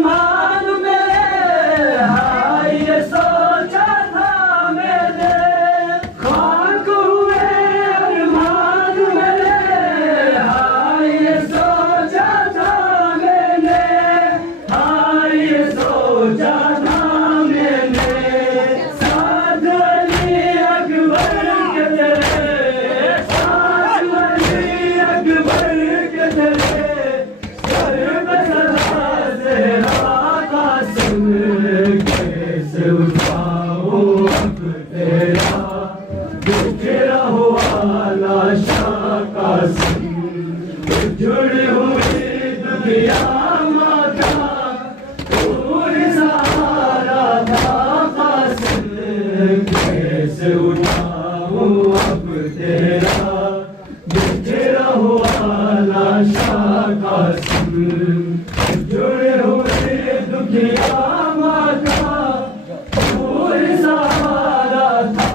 अरमान मेरे, हाय ये सोचा था मैंने, खाक हुए अरमान मेरे, हाय ये सोचा था मैंने, हाय ये सोचा था मैंने। साथ अली अकबर के तेरे, साथ अली अकबर के तेरे, सर पे सदा तेरा कासिम, कैसे उठाऊं अब तेरा बिखरा हुआ लाशा कासिम। जुड़ी हुई दुनिया माता, तू ही सहारा था कासिम, कैसे उठाऊं अब तेरा बिखरा हुआ लाशा कासिम। जुड़े हुए दुखिया